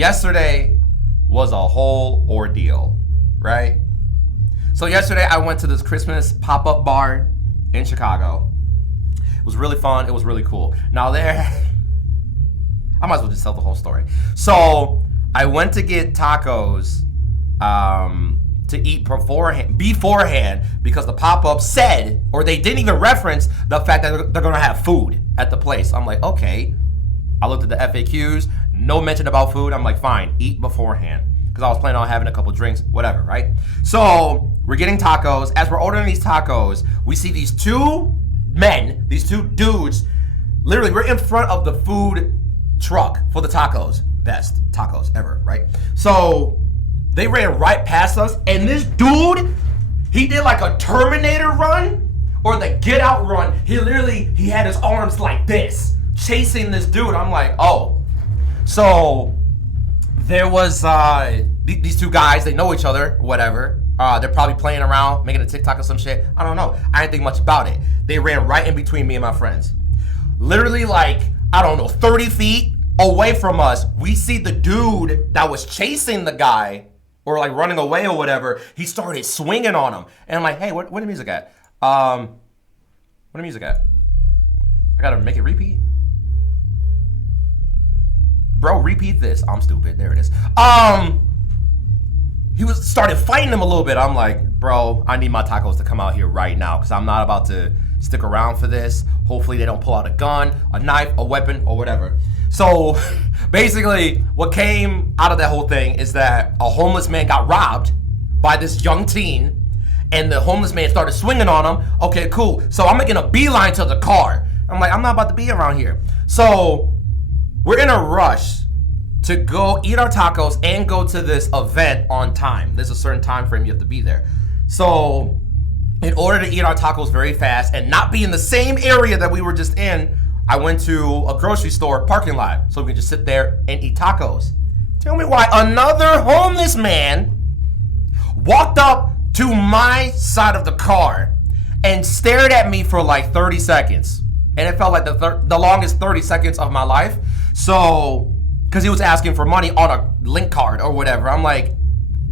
yesterday was a whole ordeal, right? So yesterday I went to this Christmas pop-up bar in Chicago. It was really fun. It was really cool. Now I might as well just tell the whole story. So I went to get tacos to eat beforehand because the pop-up said, or they didn't even reference the fact that they're gonna have food at the place. I'm like, okay. I looked at the FAQs, no mention about food. I'm like, fine, eat beforehand. Because I was planning on having a couple drinks, whatever, right? So we're getting tacos. As we're ordering these tacos, we see these two men, these two dudes, literally we're in front of the food truck for the tacos. Best tacos ever, right? So they ran right past us, and this dude, he did like a Terminator run or the Get Out run. He had his arms like this, chasing this dude. I'm like, oh. So there was these two guys, they know each other, whatever. They're probably playing around, making a TikTok or some shit. I don't know. I didn't think much about it. They ran right in between me and my friends. Literally like, I don't know, 30 feet away from us, we see the dude that was chasing the guy or like running away or whatever. He started swinging on him. And I'm like, hey, where the music at? Where the music at? I gotta make it repeat? Bro, repeat this. I'm stupid. There it is. He started fighting him a little bit. I'm like, bro, I need my tacos to come out here right now because I'm not about to stick around for this. Hopefully they don't pull out a gun, a knife, a weapon, or whatever. So basically what came out of that whole thing is that a homeless man got robbed by this young teen, and the homeless man started swinging on him. Okay, cool. So I'm making a beeline to the car. I'm like, I'm not about to be around here. So we're in a rush to go eat our tacos and go to this event on time. There's a certain time frame you have to be there. So in order to eat our tacos very fast and not be in the same area that we were just in, I went to a grocery store parking lot so we could just sit there and eat tacos. Tell me why another homeless man walked up to my side of the car and stared at me for like 30 seconds. And it felt like the longest 30 seconds of my life. So, because he was asking for money on a link card or whatever. I'm like,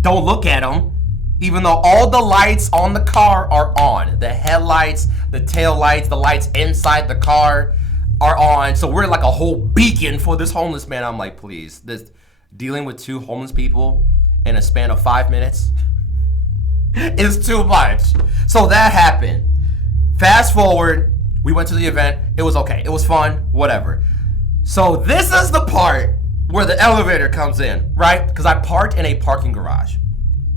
don't look at him. Even though all the lights on the car are on. The headlights, the tail lights, the lights inside the car are on. So we're like a whole beacon for this homeless man. I'm like, please, this dealing with two homeless people in a span of 5 minutes is too much. So that happened. Fast forward, we went to the event. It was okay. It was fun, whatever. So this is the part where the elevator comes in, right? Because I parked in a parking garage.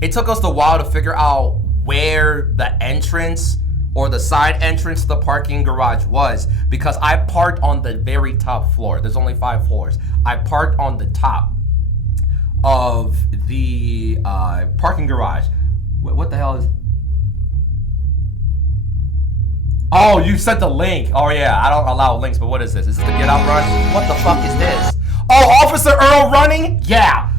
It took us a while to figure out where the entrance or the side entrance to the parking garage was, because I parked on the very top floor. There's only 5 floors. I parked on the top of the parking garage. What the hell is... Oh, you sent the link. Oh yeah, I don't allow links, but what is this? Is this the Get Out run? What the fuck is this? Oh, Officer Earl running? Yeah.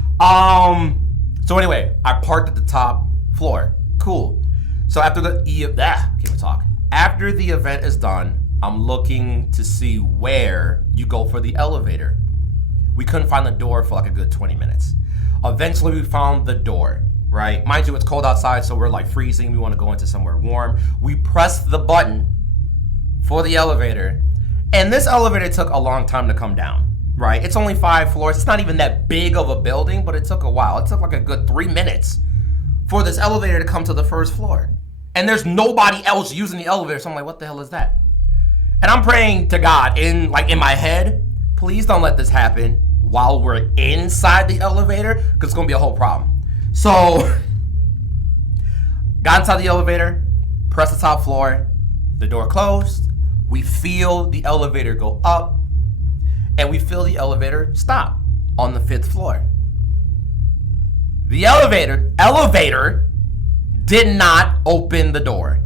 So anyway, I parked at the top floor. Cool. So after After the event is done, I'm looking to see where you go for the elevator. We couldn't find the door for like a good 20 minutes. Eventually we found the door, right? Mind you, it's cold outside, so we're like freezing. We want to go into somewhere warm. We pressed the button for the elevator, and this elevator took a long time to come down, right? It's only 5 floors. It's not even that big of a building, but it took a while. It took like a good 3 minutes for this elevator to come to the first floor. And there's nobody else using the elevator. So I'm like, what the hell is that? And I'm praying to God in my head, please don't let this happen while we're inside the elevator, because it's gonna be a whole problem. So got inside the elevator, pressed the top floor, the door closed, we feel the elevator go up, and we feel the elevator stop on the 5th floor. The elevator did not open the door.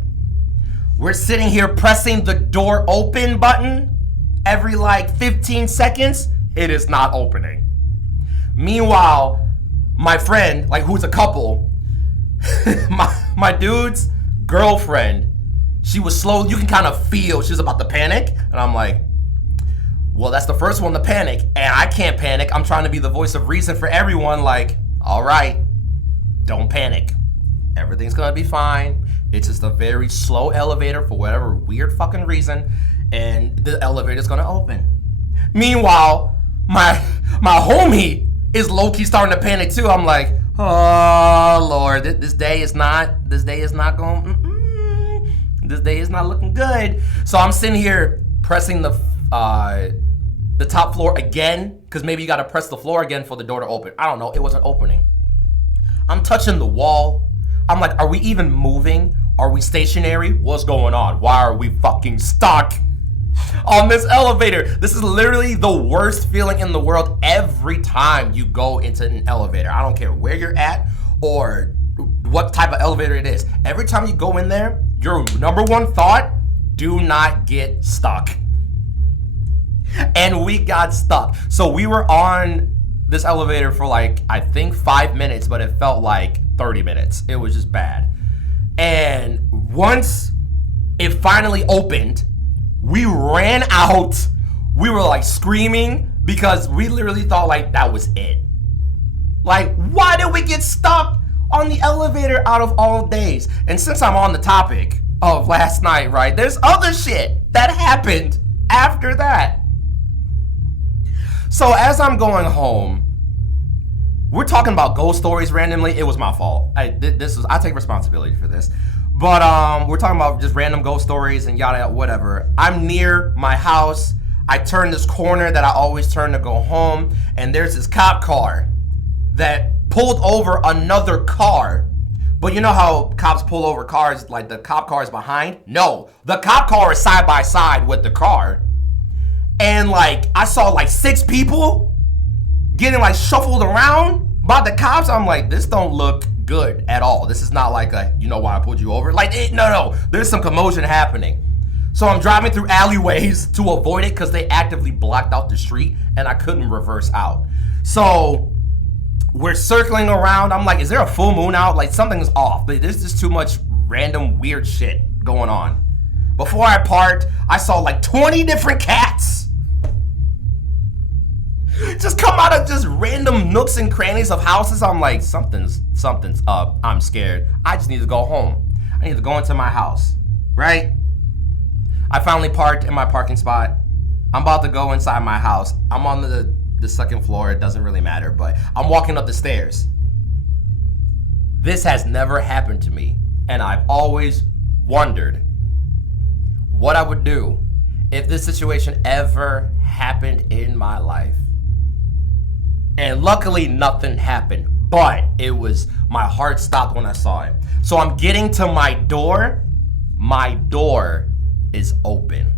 We're sitting here pressing the door open button every like 15 seconds. It is not opening. Meanwhile, my friend, like who's a couple, my dude's girlfriend, she was slow. You can kind of feel she was about to panic. And I'm like, Well, that's the first one to panic, and I can't panic. I'm trying to be the voice of reason for everyone, like, all right, don't panic. Everything's gonna be fine. It's just a very slow elevator for whatever weird fucking reason, and the elevator's gonna open. Meanwhile, my homie is low-key starting to panic too. I'm like, oh Lord, this day is not looking good. So I'm sitting here pressing the top floor again, because maybe you gotta press the floor again for the door to open. I don't know, it wasn't opening. I'm touching the wall. I'm like, are we even moving? Are we stationary? What's going on? Why are we fucking stuck on this elevator? This is literally the worst feeling in the world every time you go into an elevator. I don't care where you're at or what type of elevator it is. Every time you go in there, your number one thought, do not get stuck. And we got stuck. So we were on this elevator for like, I think 5 minutes, but it felt like 30 minutes. It was just bad. And once it finally opened, we ran out. We were like screaming because we literally thought like that was it. Like, why did we get stuck on the elevator out of all days? And since I'm on the topic of last night, right, there's other shit that happened after that. So as I'm going home, we're talking about ghost stories randomly. It was my fault. I take responsibility for this. But we're talking about just random ghost stories and yada yada, whatever. I'm near my house. I turn this corner that I always turn to go home, and there's this cop car that pulled over another car. But you know how cops pull over cars, like the cop car is behind? No, the cop car is side by side with the car. And like, I saw like 6 people getting like shuffled around by the cops. I'm like, this don't look good at all. This is not like a, you know why I pulled you over? Like, no, there's some commotion happening. So I'm driving through alleyways to avoid it because they actively blocked out the street and I couldn't reverse out. So we're circling around. I'm like, is there a full moon out? Like, something's off. There's just too much random weird shit going on. Before I parked, I saw like 20 different cats just come out of just random nooks and crannies of houses. I'm like, something's up. I'm scared. I just need to go home. I need to go into my house, right? I finally parked in my parking spot. I'm about to go inside my house. I'm on the second floor. It doesn't really matter, but I'm walking up the stairs. This has never happened to me, and I've always wondered what I would do if this situation ever happened in my life. And luckily nothing happened, but it was, my heart stopped when I saw it. So I'm getting to my door. My door is open.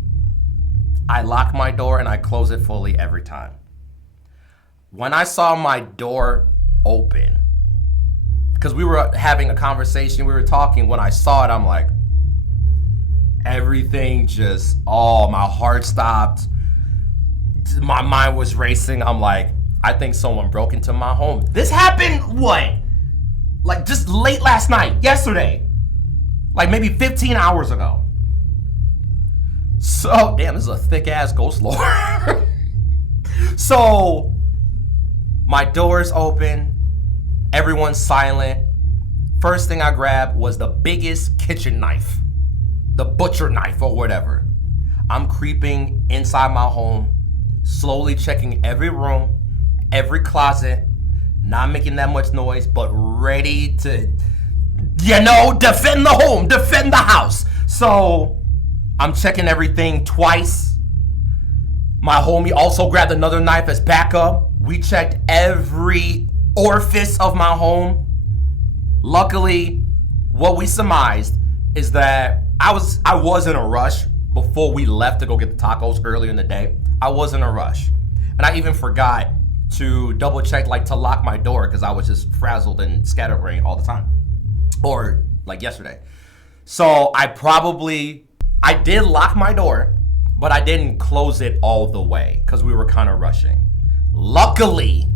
I lock my door and I close it fully every time. When I saw my door open, because we were having a conversation, we were talking, when I saw it, I'm like, everything just, my heart stopped. My mind was racing. I'm like, I think someone broke into my home. This happened, what? Like just late last night, yesterday. Like maybe 15 hours ago. So, damn, this is a thick ass ghost lore. So, my door's open. Everyone's silent. First thing I grabbed was the biggest kitchen knife. The butcher knife or whatever. I'm creeping inside my home, slowly checking every room, every closet, not making that much noise, but ready to, defend the home, defend the house. So I'm checking everything twice. My homie also grabbed another knife as backup. We checked every orifice of my home. Luckily, what we surmised is that I was in a rush before we left to go get the tacos earlier in the day. I was in a rush. And I even forgot to double check, like to lock my door because I was just frazzled and scatterbrained all the time. Or like yesterday. So I did lock my door, but I didn't close it all the way because we were kind of rushing. Luckily,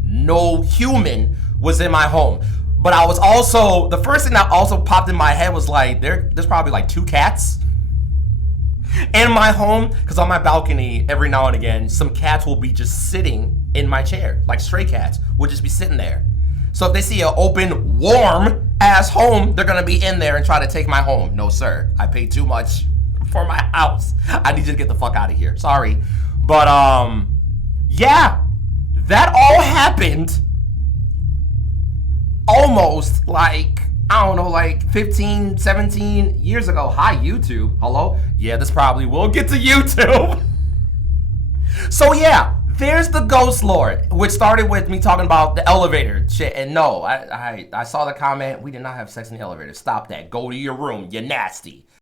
no human was in my home. But I was also, the first thing that also popped in my head was like, there's probably like 2 cats. In my home, because on my balcony, every now and again, some cats will be just sitting in my chair. Like stray cats will just be sitting there. So if they see an open, warm ass home, they're gonna be in there and try to take my home. No, sir. I pay too much for my house. I need you to get the fuck out of here. Sorry. But yeah, that all happened almost like, I don't know, like 15, 17 years ago. Hi, YouTube. Hello? Yeah, this probably will get to YouTube. So yeah, there's the ghost lore, which started with me talking about the elevator shit. And no, I saw the comment. We did not have sex in the elevator. Stop that. Go to your room. You're nasty.